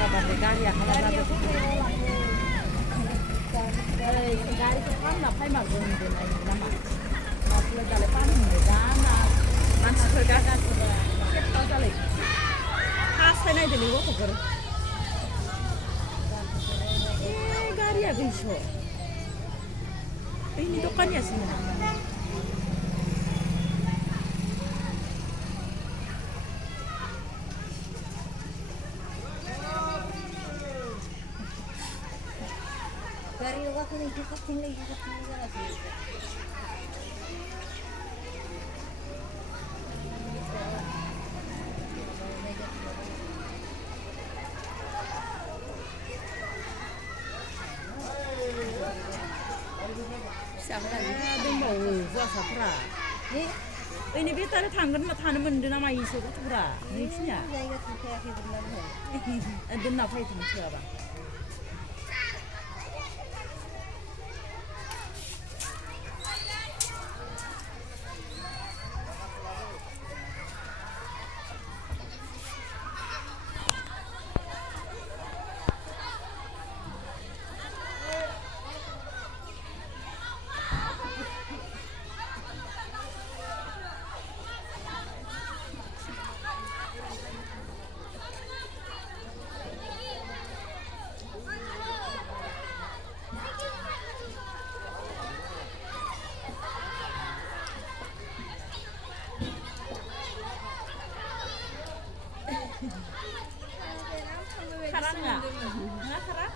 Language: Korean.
가봤는데 가리야 하나 Garia cũng theo lòng 이 가리 좀 파나 팔만 원인데 나 이거 남아 나 불러달래 파는데 나나 설가가 또 떠달래 다 세나이 들리고 그거를 에 가리야 그이쇼 ini dokkannya sih Garia waktu ini kita tinggal lagi. siapa lagi ada mau puasa pura ini kita tanggal mah tanam mendena mah isu tuh pura ini cia Saya tuh kayak benar nih. ada napa itu coba Karang nggak? Nggak karang?